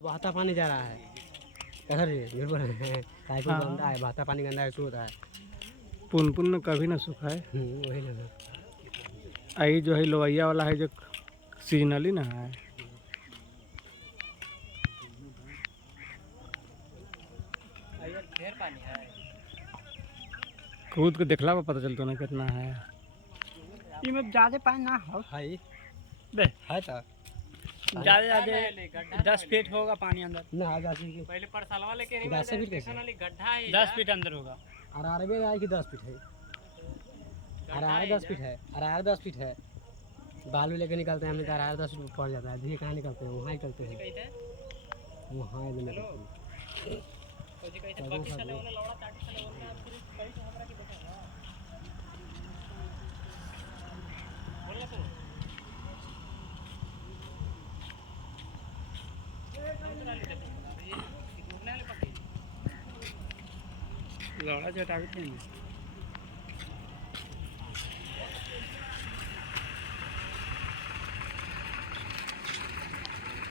बहता पानी जा रहा है इधर ही झूठ बोल रहे हैं काय को गंदा है बहता पानी गंदा है सूखा है पुन कभी ना सूखा है। वही ना आई जो है लोहिया वाला है जो सीजनली ना है। ढेर पानी है कूद के देखला पर पता चलता ना कितना है। इसमें ज़्यादा पानी ना हो है बे है तो ज़्यादा 10 फीट होगा पानी अंदर। ना आ जाती कि पहले परसालवा लेके नहीं 10 फीट कैसे वाली गड्ढा है 10 फीट अंदर होगा। अरारे में आए कि 10 फीट है अरारे 10 फीट है अरारे 10 फीट है बालू लेके निकलते हैं हम तो अरारे 10 फीट पड़ जाता है धीरे कहाँ निकलते हैं वहाँ निकलते हैं वहाँ इधर निकलते हैं तो जी कहते बाकी चले उन्हें लौड़ा काटी चले उन्हें आप फिर कहीं से हमरा की देखेगा बोल ना तू लौड़ा चटा के